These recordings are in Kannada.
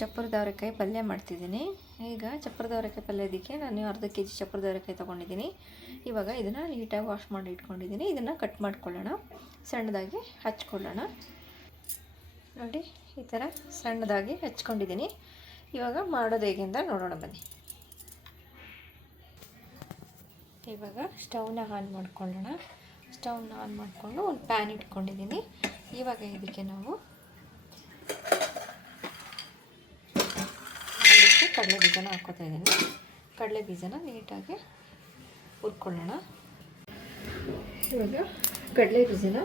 ಚಪ್ಪರದ ಅವರೆಕಾಯಿ ಪಲ್ಯ ಮಾಡ್ತಿದ್ದೀನಿ. ಈಗ ಚಪ್ಪರದ ಅವರೆಕಾಯಿ ಪಲ್ಯದಕ್ಕೆ ನಾನು ಅರ್ಧ ಕೆ ಜಿ ಚಪ್ಪರದ ಅವರೆಕಾಯಿ ತೊಗೊಂಡಿದ್ದೀನಿ. ಇವಾಗ ಇದನ್ನು ನೀಟಾಗಿ ವಾಶ್ ಮಾಡಿ ಇಟ್ಕೊಂಡಿದ್ದೀನಿ. ಇದನ್ನು ಕಟ್ ಮಾಡ್ಕೊಳ್ಳೋಣ, ಸಣ್ಣದಾಗಿ ಹಚ್ಕೊಳ್ಳೋಣ. ನೋಡಿ, ಈ ಥರ ಸಣ್ಣದಾಗಿ ಹಚ್ಕೊಂಡಿದ್ದೀನಿ. ಇವಾಗ ಮಾಡೋದು ಹೇಗೆ ಅಂತ ನೋಡೋಣ ಬನ್ನಿ. ಇವಾಗ ಸ್ಟವ್ನ ಆನ್ ಮಾಡ್ಕೊಳ್ಳೋಣ. ಸ್ಟವ್ನ ಆನ್ ಮಾಡಿಕೊಂಡು ಒಂದು ಪ್ಯಾನ್ ಇಟ್ಕೊಂಡಿದ್ದೀನಿ. ಇವಾಗ ಇದಕ್ಕೆ ನಾವು ಕಡಲೆ ಬೀಜನ ಹಾಕ್ಕೋತಾ ಇದ್ದೀನಿ. ಕಡಲೆ ಬೀಜನ ನೀಟಾಗಿ ಹುರ್ಕೊಳ್ಳೋಣ. ಇವಾಗ ಕಡಲೆ ಬೀಜನ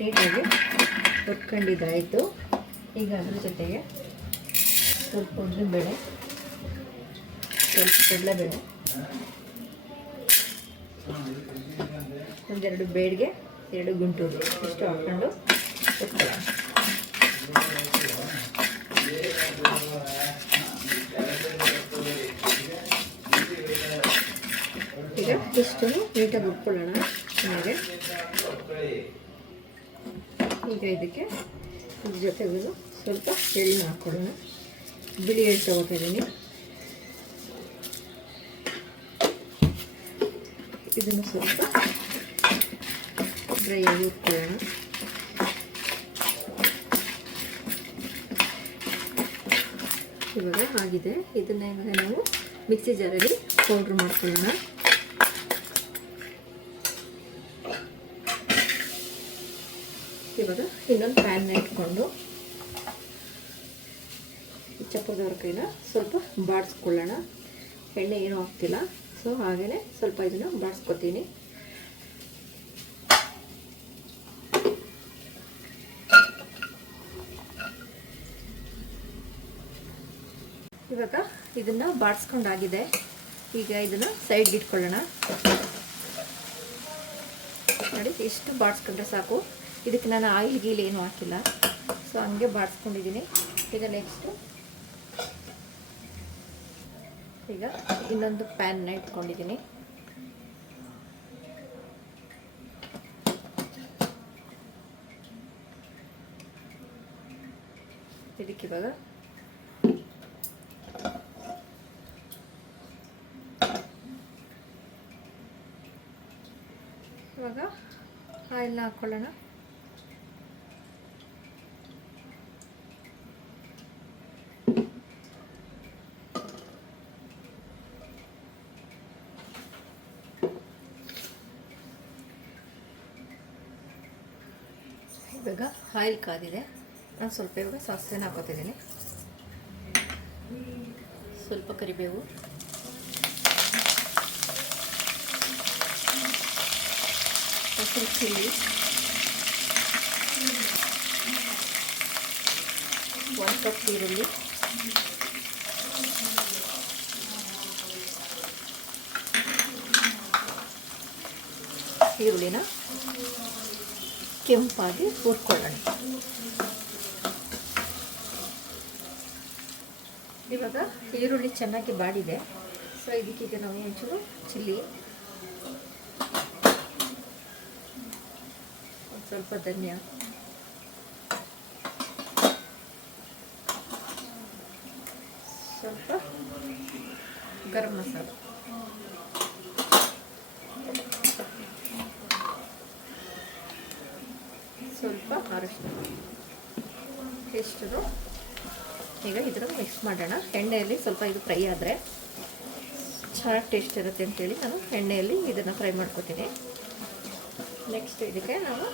ನೀಟಾಗಿ ಹುರ್ಕೊಂಡಿದ್ದಾಯಿತು. ಈಗ ಅದ್ರ ಜೊತೆಗೆ ಸ್ವಲ್ಪ ಉದ್ದಿನಬೇಳೆ, ಸ್ವಲ್ಪ ಕಡಲೆಬೇಳೆ, ಒಂದೆರಡು ಬೇಡಿಗೆ, 2 ಗುಂಟೂರು ಇಷ್ಟು ಹಾಕ್ಕೊಂಡು ಹುರ್ಕೊಳ್ಳೋಣ. ಈಗ ಇಷ್ಟು ನೀಟಾಗಿ ಹುರ್ಕೊಳ್ಳೋಣ. ಹಾಗೆ ಈಗ ಇದಕ್ಕೆ ಇದ್ರ ಜೊತೆಗೆ ಸ್ವಲ್ಪ ಎಳ್ಳನ್ನ ಹಾಕ್ಕೊಳ್ಳೋಣ. ಬಿಳಿ ಎಳ್ಳು ತೊಗೋತಾ ಇದ್ದೀನಿ. ಇದನ್ನು ಸ್ವಲ್ಪ ಡ್ರೈ ಆಗಿ ಹುರ್ಕೊಳ್ಳೋಣ. ಇವಾಗ ಆಗಿದೆ. ಇದನ್ನ ಇವಾಗ ನಾವು ಮಿಕ್ಸಿ ಜಾರಲ್ಲಿ ಪೌಡ್ರ್ ಮಾಡ್ಕೊಳ್ಳೋಣ. ಇವಾಗ ಇನ್ನೊಂದು ಪ್ಯಾನ್ನ ಇಟ್ಕೊಂಡು ಚಪ್ಪರದ ಅವರೆಕಾಯಿನ ಸ್ವಲ್ಪ ಬಾಡಿಸ್ಕೊಳ್ಳೋಣ. ಎಣ್ಣೆ ಏನೂ ಹಾಕ್ತಿಲ್ಲ, ಸೊ ಹಾಗೆಯೇ ಸ್ವಲ್ಪ ಇದನ್ನು ಬಾಡಿಸ್ಕೊತೀನಿ. ಇವಾಗ ಇದನ್ನು ಬಾಡಿಸ್ಕೊಂಡಾಗಿದೆ. ಈಗ ಇದನ್ನು ಸೈಡ್ಗೆ ಇಟ್ಕೊಳ್ಳೋಣ. ನೋಡಿ, ಇಷ್ಟು ಬಾಡಿಸ್ಕೊಂಡ್ರೆ ಸಾಕು. ಇದಕ್ಕೆ ನಾನು ಆಯಿಲ್ ಗೀಲ್ ಏನೂ ಹಾಕಿಲ್ಲ, ಸೊ ಹಂಗೆ ಬಾಡಿಸ್ಕೊಂಡಿದ್ದೀನಿ. ಈಗ ನೆಕ್ಸ್ಟು ಈಗ ಇನ್ನೊಂದು ಪ್ಯಾನ್ನ ಇಟ್ಕೊಂಡಿದ್ದೀನಿ. ಇದಕ್ಕೆ ಇವಾಗ ಆಯಿಲ್ನ ಹಾಕ್ಕೊಳ್ಳೋಣ. ಇವಾಗ ಆಯಿಲ್ ಕಾದಿದೆ. ನಾನು ಸ್ವಲ್ಪ ಇವಾಗ ಸಾಸಿವೆನ ಹಾಕೋತಿದ್ದೀನಿ. ಸ್ವಲ್ಪ ಕರಿಬೇವು, ಹಸಿರು ಚಿಲ್ಲಿ, 1 ಕಪ್ ಈರುಳ್ಳಿ, ಈರುಳ್ಳಿನ ಕೆಂಪಾಗಿ ಹುರ್ಕೊಳ್ಳೋಣ. ಇವಾಗ ಈರುಳ್ಳಿ ಚೆನ್ನಾಗಿ ಬಾಡಿದೆ. ಸೊ ಇದಕ್ಕೀಗ ನಾವು ಒಂಚೂರು ಚಿಲ್ಲಿ, ಸ್ವಲ್ಪ ಧನಿಯಾ, ಸ್ವಲ್ಪ ಗರಂ ಮಸಾಲ, ಸ್ವಲ್ಪ ಅರಿಶಿನ ಎಷ್ಟು ಈಗ ಇದನ್ನು ಮಿಕ್ಸ್ ಮಾಡೋಣ. ಎಣ್ಣೆಯಲ್ಲಿ ಸ್ವಲ್ಪ ಇದು ಫ್ರೈ ಆದರೆ ಚೆನ್ನಾಗಿ ಟೇಸ್ಟ್ ಇರುತ್ತೆ ಅಂತೇಳಿ ನಾನು ಎಣ್ಣೆಯಲ್ಲಿ ಇದನ್ನು ಫ್ರೈ ಮಾಡ್ಕೊತೀನಿ. ನೆಕ್ಸ್ಟ್ ಇದಕ್ಕೆ ನಾವು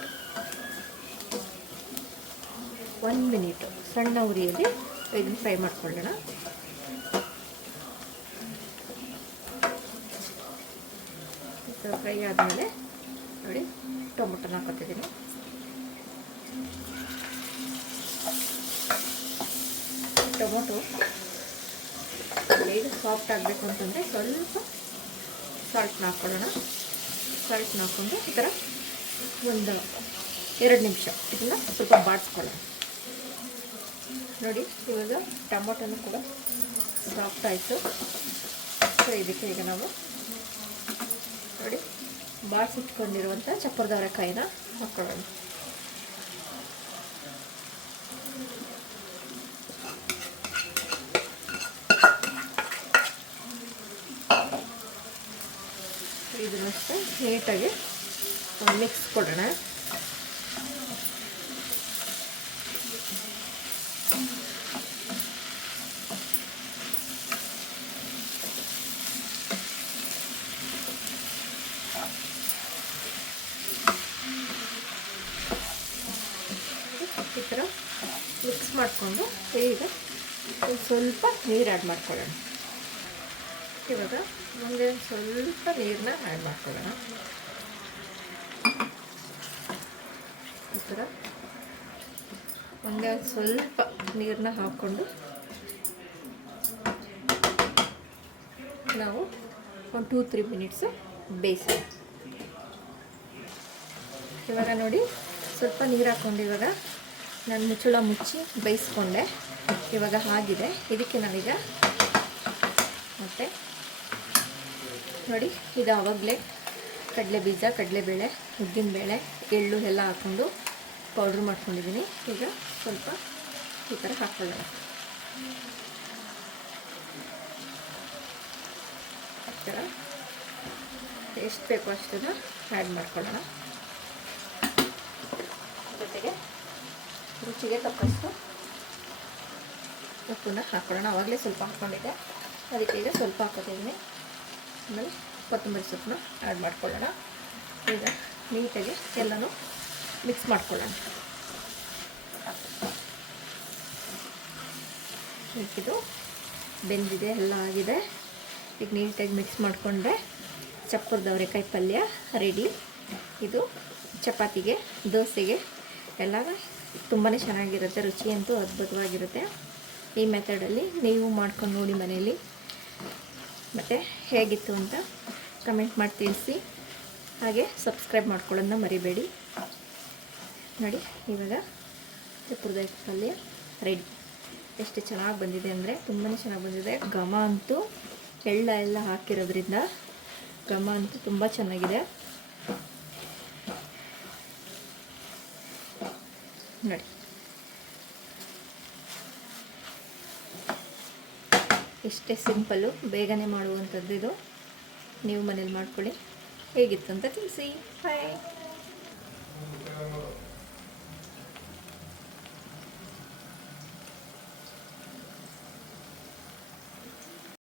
1 ಮಿನಿಟ್ ಸಣ್ಣ ಉರಿಯಲ್ಲಿ ಇದನ್ನು ಫ್ರೈ ಮಾಡ್ಕೊಳ್ಳೋಣ. ಫ್ರೈ ಆದಮೇಲೆ ನೋಡಿ ಟೊಮೊಟೊನ ಹಾಕೋತಿದ್ದೀನಿ. ಟೊಮೊಟೊ ಬೇಗ ಸಾಫ್ಟ್ ಆಗಬೇಕು ಅಂತಂದರೆ ಸ್ವಲ್ಪ ಸಾಲ್ಟ್ನ ಹಾಕ್ಕೊಳ್ಳೋಣ. ಸಾಲ್ಟ್ನ ಹಾಕ್ಕೊಂಡು ಈ ಥರ ಒಂದು 2 ನಿಮಿಷ ಇದನ್ನು ಸ್ವಲ್ಪ ಬಾಡಿಸ್ಕೊಳ್ಳೋಣ. ನೋಡಿ, ಇವಾಗ ಟೊಮೊಟೊನೂ ಕೂಡ ಸಾಫ್ಟ್ ಆಯಿತು. ಸೊ ಇದಕ್ಕೆ ಈಗ ನಾವು ನೋಡಿ ಬಾಡಿಸಿಟ್ಕೊಂಡಿರುವಂಥ ಚಪ್ಪರದ ಅವರೆಕಾಯಿನ ಹಾಕ್ಕೊಳ್ಳೋಣ. ಇದನ್ನು ಅಷ್ಟೇ ನೀಟಾಗಿ ಮಿಕ್ಸ್ ಕೊಡೋಣ. ಈ ಥರ ಮಿಕ್ಸ್ ಮಾಡಿಕೊಂಡು ಈಗ ಸ್ವಲ್ಪ ನೀರು ಆ್ಯಡ್ ಮಾಡ್ಕೊಳ್ಳೋಣ. ಇವಾಗ ಮುಂದೆ ಸ್ವಲ್ಪ ನೀರನ್ನ ಆ್ಯಡ್ ಮಾಡ್ಕೊಳ್ಳೋಣ. ಈ ಥರ ಮುಂದೆ ಸ್ವಲ್ಪ ನೀರನ್ನ ಹಾಕ್ಕೊಂಡು ನಾವು ಒಂದು 2-3 ಮಿನಿಟ್ಸು ಬೇಯಿಸೋಣ. ಇವಾಗ ನೋಡಿ ಸ್ವಲ್ಪ ನೀರು ಹಾಕ್ಕೊಂಡು ಇವಾಗ ನಾನು ಮುಚ್ಚಳ ಮುಚ್ಚಿ ಬೇಯಿಸ್ಕೊಂಡೆ. ಇವಾಗ ಆಗಿದೆ. ಇದಕ್ಕೆ ನಾವೀಗ ಮತ್ತು ನೋಡಿ ಇದು ಆವಾಗಲೇ ಕಡಲೆ ಬೀಜ, ಕಡಲೆಬೇಳೆ, ಉದ್ದಿನಬೇಳೆ, ಎಳ್ಳು ಎಲ್ಲ ಹಾಕ್ಕೊಂಡು ಪೌಡ್ರ್ ಮಾಡ್ಕೊಂಡಿದ್ದೀನಿ. ಈಗ ಸ್ವಲ್ಪ ಈ ಥರ ಹಾಕ್ಕೊಳ್ಳೋಣ. ಈ ಥರ ಎಷ್ಟು ಬೇಕೋ ಅಷ್ಟನ್ನು ಆ್ಯಡ್ ಮಾಡ್ಕೊಳ್ಳೋಣ. ಜೊತೆಗೆ ರುಚಿಗೆ ತಕ್ಕಷ್ಟು ಉಪ್ಪನ್ನ ಹಾಕ್ಕೊಳ್ಳೋಣ. ಆವಾಗಲೇ ಸ್ವಲ್ಪ ಹಾಕ್ಕೊಂಡಿದ್ದೆ, ಅದಕ್ಕೆ ಈಗ ಸ್ವಲ್ಪ ಹಾಕೋತಿದ್ದೀನಿ. ಆಮೇಲೆ ಕೊತ್ತಂಬರಿ ಸೊಪ್ಪನ್ನ ಆ್ಯಡ್ ಮಾಡ್ಕೊಳ್ಳೋಣ. ಈಗ ನೀಟಾಗಿ ಎಲ್ಲನೂ ಮಿಕ್ಸ್ ಮಾಡ್ಕೊಳ್ಳೋಣ. ಇದು ಬೆಂದಿದೆ, ಎಲ್ಲ ಆಗಿದೆ. ಈಗ ನೀಟಾಗಿ ಮಿಕ್ಸ್ ಮಾಡಿಕೊಂಡ್ರೆ ಚಪ್ಪರದ ಅವರೆಕಾಯಿ ಪಲ್ಯ ರೆಡಿ. ಇದು ಚಪಾತಿಗೆ, ದೋಸೆಗೆ ಎಲ್ಲ ತುಂಬಾ ಚೆನ್ನಾಗಿರುತ್ತೆ. ರುಚಿ ಅಂತೂ ಅದ್ಭುತವಾಗಿರುತ್ತೆ. ಈ ಮೆಥಡಲ್ಲಿ ನೀವು ಮಾಡ್ಕೊಂಡು ನೋಡಿ ಮನೆಯಲ್ಲಿ, ಮತ್ತು ಹೇಗಿತ್ತು ಅಂತ ಕಮೆಂಟ್ ಮಾಡಿ ತಿಳಿಸಿ. ಹಾಗೆ ಸಬ್ಸ್ಕ್ರೈಬ್ ಮಾಡ್ಕೊಳ್ಳೋದನ್ನ ಮರಿಬೇಡಿ. ನೋಡಿ ಇವಾಗ ಚಪ್ಪರದ ಪಲ್ಯ ರೆಡಿ. ಎಷ್ಟು ಚೆನ್ನಾಗಿ ಬಂದಿದೆ ಅಂದರೆ ತುಂಬಾ ಚೆನ್ನಾಗಿ ಬಂದಿದೆ. ಘಮ ಅಂತೂ ಎಲ್ಲ ಹಾಕಿರೋದ್ರಿಂದ ಘಮ ಅಂತೂ ತುಂಬ ಚೆನ್ನಾಗಿದೆ. ನೋಡಿ ಇಷ್ಟೇ ಸಿಂಪಲ್ಲು, ಬೇಗನೆ ಮಾಡುವಂಥದ್ದು ಇದು. ನೀವು ಮನೇಲಿ ಮಾಡ್ಕೊಳ್ಳಿ. ಹೇಗಿತ್ತು ಅಂತ ತಿಳಿಸಿ. ಬಾಯ್.